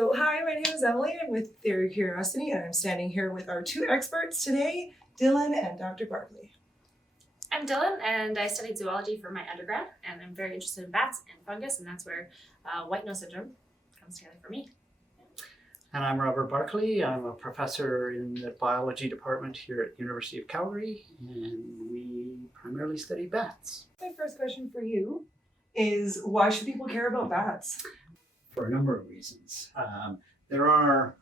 So hi, my name is Emily. I'm with Theory of Curiosity, and I'm standing here with our two experts today, Dylan and Dr. Barclay. I'm Dylan, and I studied zoology for my undergrad, and I'm very interested in bats and fungus, and that's where white nose syndrome comes together for me. And I'm Robert Barclay. I'm a professor in the biology department here at the University of Calgary, and we primarily study bats. My first question for you is, why should people care about bats? For a number of reasons. There are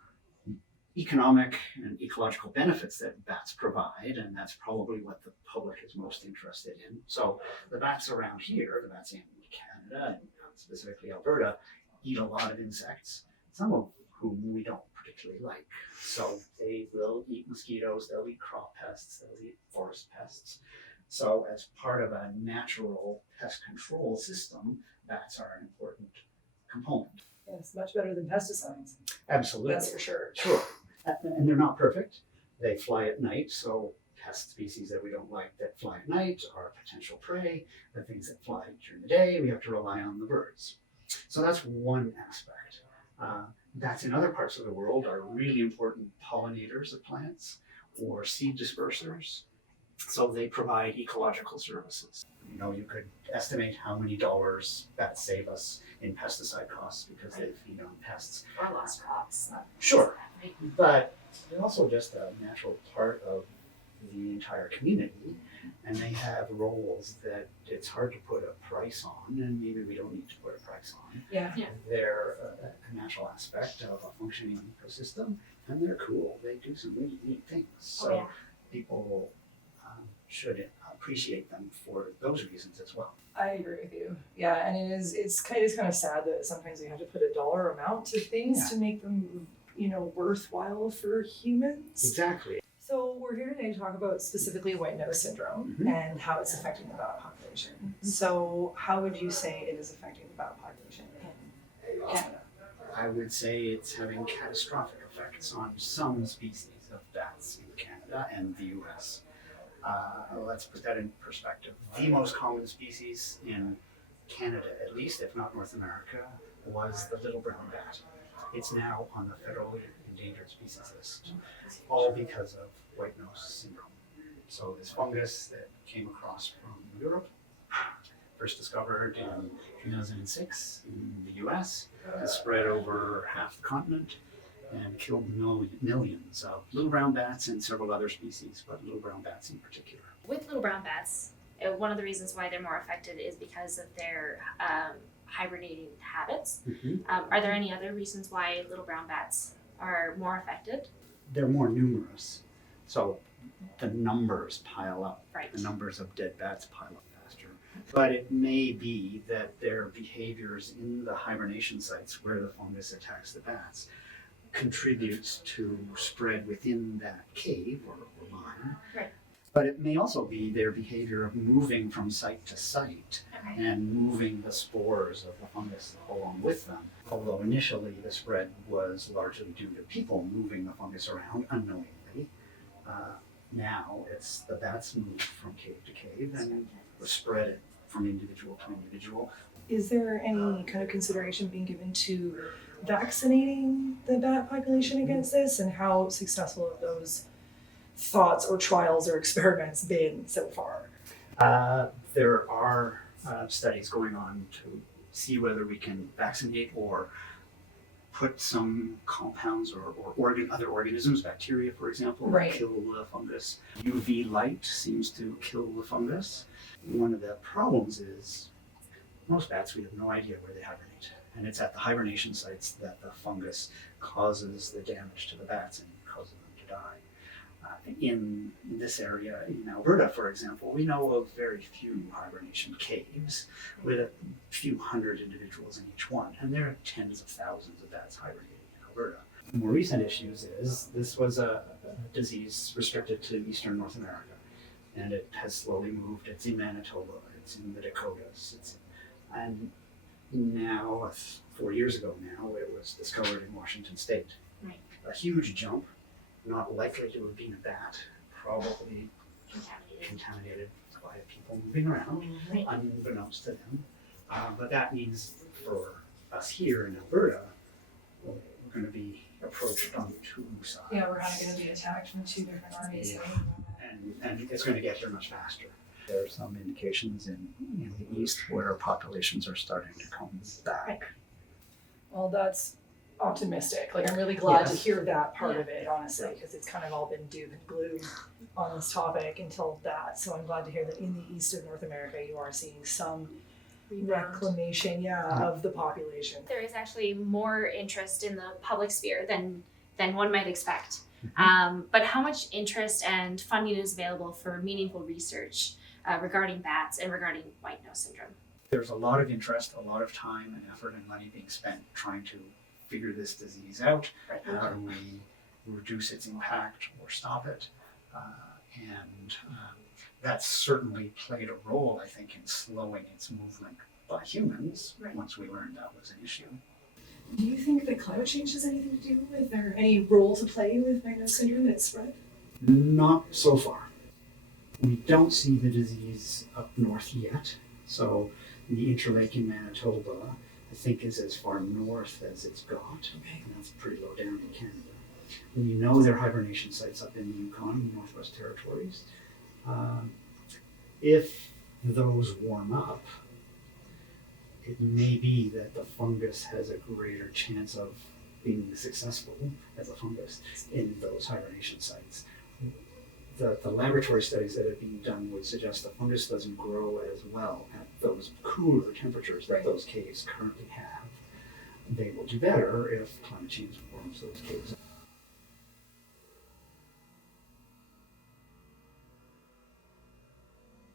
economic and ecological benefits that bats provide, and that's probably what the public is most interested in. So the bats around here, the bats in Canada, and specifically Alberta, eat a lot of insects, some of whom we don't particularly like. So they will eat mosquitoes, they'll eat crop pests, they'll eat forest pests. So as part of a natural pest control system, bats are an important component. Yes, much better than pesticides. Absolutely. That's for sure. Sure. And they're not perfect. They fly at night, so pest species that we don't like that fly at night are potential prey. The things that fly during the day, we have to rely on the birds. So that's one aspect. Bats in other parts of the world are really important pollinators of plants or seed dispersers. So they provide ecological services. You know, you could estimate how many dollars bats save us in pesticide costs because they feed on pests. Or lost crops. Sure, but they're also just a natural part of the entire community, and they have roles that it's hard to put a price on, and maybe we don't need to put a price on. Yeah. They're a natural aspect of a functioning ecosystem, and they're cool. They do some really neat things. So people should appreciate them for those reasons as well. I agree with you. Yeah, and it's kind of sad that sometimes we have to put a dollar amount to things to make them, worthwhile for humans. Exactly. So we're here today to talk about specifically white nose syndrome and how it's affecting the bat population. So how would you say it is affecting the bat population in Canada? I would say it's having catastrophic effects on some species of bats in Canada and the US. Let's put that in perspective. The most common species in Canada, at least, if not North America, was the little brown bat. It's now on the federal endangered species list, all because of white nose syndrome. So this fungus that came across from Europe, first discovered in 2006 in the US, has spread over half the continent and killed millions of little brown bats and several other species, but little brown bats in particular. With little brown bats, one of the reasons why they're more affected is because of their hibernating habits. Are there any other reasons why little brown bats are more affected? They're more numerous, so the numbers pile up. Right. The numbers of dead bats pile up faster. But it may be that their behaviors in the hibernation sites where the fungus attacks the bats contributes to spread within that cave or mine. Right. But it may also be their behavior of moving from site to site and moving the spores of the fungus along with them. Although initially the spread was largely due to people moving the fungus around unknowingly, now it's the bats move from cave to cave and spread it from individual to individual. Is there any kind of consideration being given to vaccinating the bat population against this, and how successful have those thoughts or trials or experiments been so far? There are studies going on to see whether we can vaccinate or put some compounds or other organisms, bacteria for example, that kill the fungus. UV light seems to kill the fungus. One of the problems is most bats, we have no idea where they hibernate. And it's at the hibernation sites that the fungus causes the damage to the bats and causes them to die. In this area, in Alberta, for example, we know of very few hibernation caves with a few hundred individuals in each one, and there are tens of thousands of bats hibernating in Alberta. More recent issues is this was a disease restricted to eastern North America, and it has slowly moved. It's in Manitoba, it's in the Dakotas, and now, 4 years ago now, it was discovered in Washington State. Right. A huge jump. Not likely to have been a bat, probably contaminated by people moving around, unbeknownst to them. But that means for us here in Alberta, we're going to be approached on two sides. Yeah, we're kind of going to be attacked from two different armies. Yeah. Right? And it's going to get here much faster. There are some indications in the east where populations are starting to come back. Well, that's optimistic. Like, I'm really glad to Yes. hear that part of it, honestly, because it's kind of all been doom and gloom on this topic until that. So I'm glad to hear that in the east of North America, you are seeing some reclamation, of the population. There is actually more interest in the public sphere than one might expect. But how much interest and funding is available for meaningful research regarding bats and regarding white nose syndrome? There's a lot of interest, a lot of time and effort and money being spent trying to figure this disease out. Right. How do we reduce its impact or stop it? That's certainly played a role, I think, in slowing its movement by humans once we learned that was an issue. Do you think that climate change has anything to do with, or any role to play with white nose syndrome and its spread? Not so far. We don't see the disease up north yet. So the Interlake in Manitoba, I think, is as far north as it's got. Okay. And that's pretty low down in Canada. We know there are hibernation sites up in the Yukon, the Northwest Territories. If those warm up, it may be that the fungus has a greater chance of being successful as a fungus in those hibernation sites. The laboratory studies that have been done would suggest the fungus doesn't grow as well at those cooler temperatures that those caves currently have. They will do better if climate change warms those caves